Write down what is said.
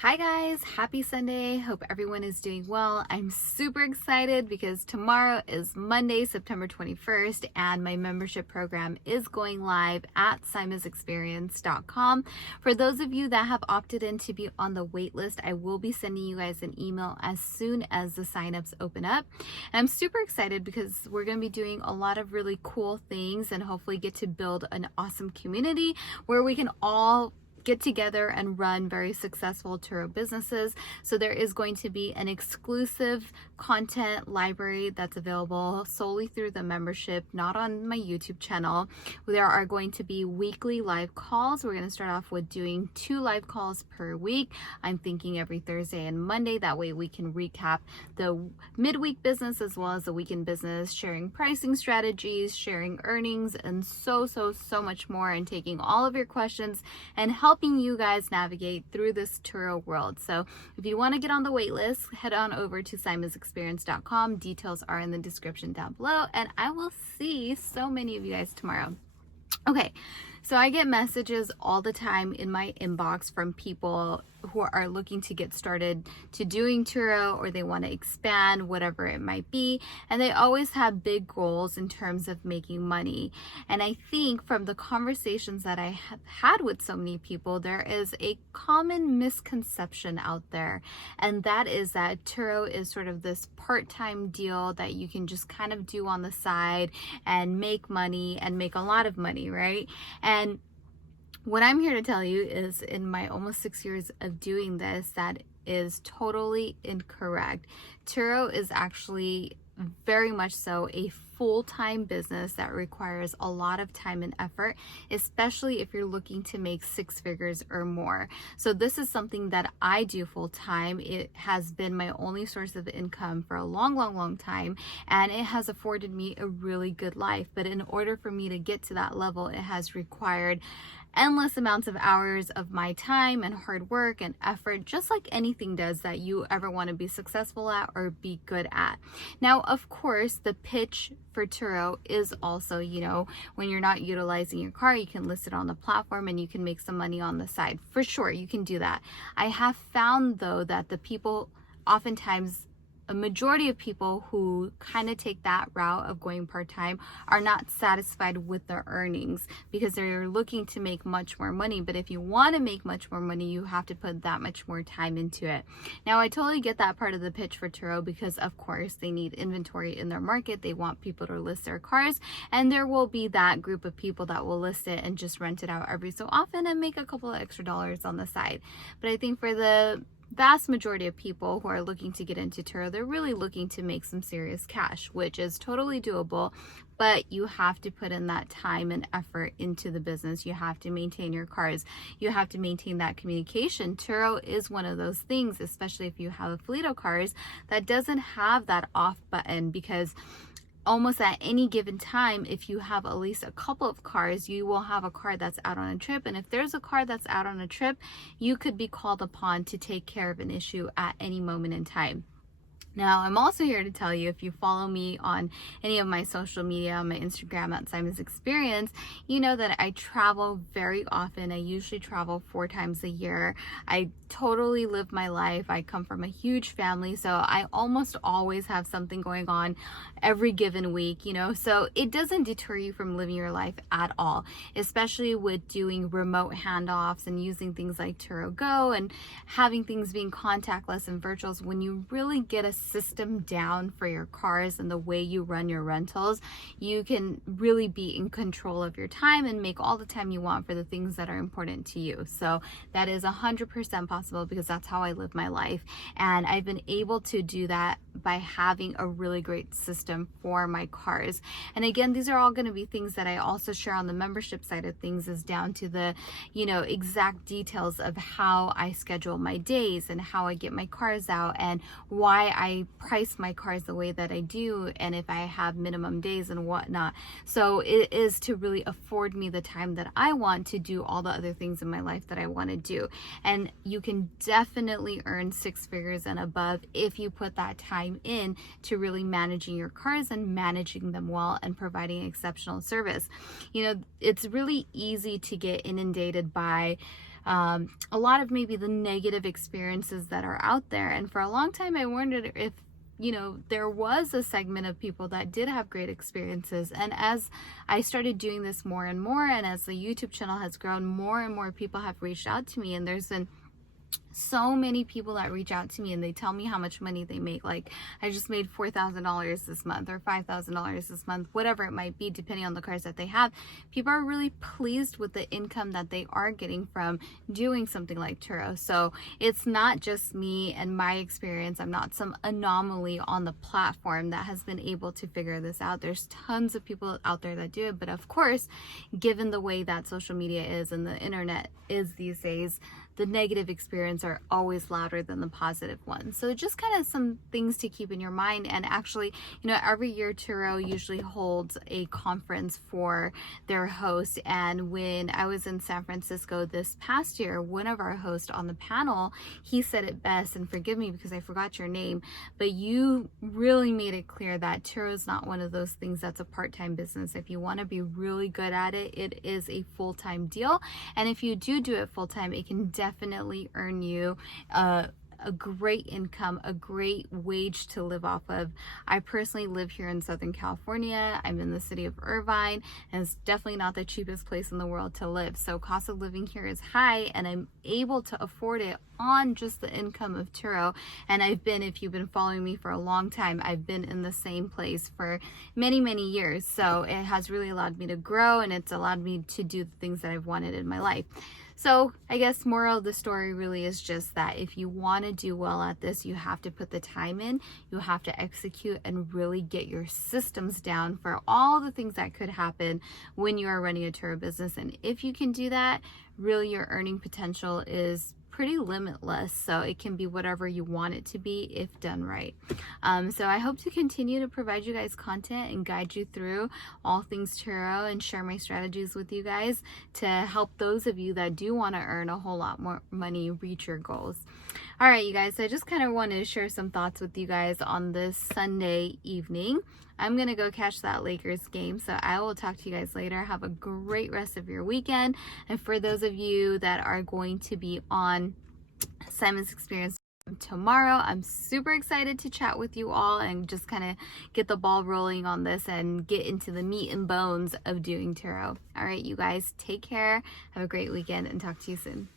Hi guys, happy Sunday. Hope everyone is doing well. I'm super excited because tomorrow is Monday, September 21st, and my membership program is going live at simonsexperience.com. For those of you that have opted in to be on the wait list, I will be sending you guys an email as soon as the signups open up. And I'm super excited because we're going to be doing a lot of really cool things and hopefully get to build an awesome community where we can all get together and run very successful Turo businesses. So there is going to be an exclusive content library that's available solely through the membership, not on my YouTube channel. There are going to be weekly live calls. We're going to start off with doing 2 live calls per week. I'm thinking every Thursday and Monday. That way we can recap the midweek business as well as the weekend business, sharing pricing strategies, sharing earnings, and so much more, and taking all of your questions and helping you guys navigate through this Turo world. So if you want to get on the wait list, head on over to simonsexperience.com. Details are in the description down below, and I will see so many of you guys tomorrow. Okay, so I get messages all the time in my inbox from people who are looking to get started to doing Turo, or they want to expand, whatever it might be. And they always have big goals in terms of making money. And I think from the conversations that I have had with so many people, there is a common misconception out there. And that is that Turo is sort of this part-time deal that you can just kind of do on the side and make money and make a lot of money, right? And what I'm here to tell you is, in my almost 6 years of doing this, that is totally incorrect. Turo is actually very much so a full-time business that requires a lot of time and effort, especially if you're looking to make 6 figures or more. So this is something that I do full-time. It has been my only source of income for a long time, and it has afforded me a really good life. But in order for me to get to that level, it has required endless amounts of hours of my time and hard work and effort, just like anything does that you ever want to be successful at or be good at. Now, of course, the pitch for Turo is also, when you're not utilizing your car, you can list it on the platform and you can make some money on the side. For sure, you can do that. I have found, though, that the people oftentimes, a majority of people who kind of take that route of going part-time are not satisfied with their earnings because they're looking to make much more money. But if you want to make much more money, you have to put that much more time into it. Now, I totally get that part of the pitch for Turo because, of course, they need inventory in their market. They want people to list their cars, and there will be that group of people that will list it and just rent it out every so often and make a couple of extra dollars on the side. But I think for the vast majority of people who are looking to get into Turo, they're really looking to make some serious cash, which is totally doable, but you have to put in that time and effort into the business. You have to maintain your cars. You have to maintain that communication. Turo is one of those things, especially if you have a fleet of cars, that doesn't have that off button, because almost at any given time, if you have at least a couple of cars, you will have a car that's out on a trip. And if there's a car that's out on a trip, you could be called upon to take care of an issue at any moment in time. Now, I'm also here to tell you, if you follow me on any of my social media, on my Instagram at Simon's Experience, you know that I travel very often. I usually travel 4 times a year. I totally live my life. I come from a huge family, so I almost always have something going on every given week, so it doesn't deter you from living your life at all, especially with doing remote handoffs and using things like Turo Go and having things being contactless and virtuals. When you really get a system down for your cars and the way you run your rentals, you can really be in control of your time and make all the time you want for the things that are important to you. So that is 100% possible because that's how I live my life. And I've been able to do that by having a really great system for my cars. And again, these are all going to be things that I also share on the membership side of things, is down to the, exact details of how I schedule my days and how I get my cars out and why I price my cars the way that I do, and if I have minimum days and whatnot. So it is to really afford me the time that I want to do all the other things in my life that I want to do. And you can definitely earn 6 figures and above if you put that time in to really managing your cars and managing them well and providing exceptional service. It's really easy to get inundated by a lot of maybe the negative experiences that are out there. And for a long time, I wondered if there was a segment of people that did have great experiences. And as I started doing this more and more, and as the YouTube channel has grown, more and more people have reached out to me, and there's been so many people that reach out to me and they tell me how much money they make. Like, I just made $4,000 this month or $5,000 this month, whatever it might be, depending on the cars that they have. People are really pleased with the income that they are getting from doing something like Turo. So it's not just me and my experience. I'm not some anomaly on the platform that has been able to figure this out. There's tons of people out there that do it. But of course, given the way that social media is and the internet is these days, the negative experience are always louder than the positive ones. So just kind of some things to keep in your mind. And actually, every year Turo usually holds a conference for their host. And when I was in San Francisco this past year, one of our hosts on the panel, he said it best, and forgive me because I forgot your name, but you really made it clear that Turo is not one of those things that's a part-time business. If you want to be really good at it, it is a full-time deal. And if you do it full-time, it can definitely earn you a great income, a great wage to live off of. I personally live here in Southern California. I'm in the city of Irvine, and it's definitely not the cheapest place in the world to live. So cost of living here is high, and I'm able to afford it on just the income of Turo. And if you've been following me for a long time, I've been in the same place for many, many years. So it has really allowed me to grow, and it's allowed me to do the things that I've wanted in my life. So I guess moral of the story really is just that if you want to do well at this, you have to put the time in, you have to execute and really get your systems down for all the things that could happen when you are running a Turo business. And if you can do that, really your earning potential is pretty limitless. So it can be whatever you want it to be if done right. So I hope to continue to provide you guys content and guide you through all things Turo and share my strategies with you guys to help those of you that do want to earn a whole lot more money reach your goals. All right, you guys, I just kind of wanted to share some thoughts with you guys on this Sunday evening. I'm going to go catch that Lakers game, so I will talk to you guys later. Have a great rest of your weekend. And for those of you that are going to be on Saimah's Experience tomorrow, I'm super excited to chat with you all and just kind of get the ball rolling on this and get into the meat and bones of doing Turo. All right, you guys, take care. Have a great weekend and talk to you soon.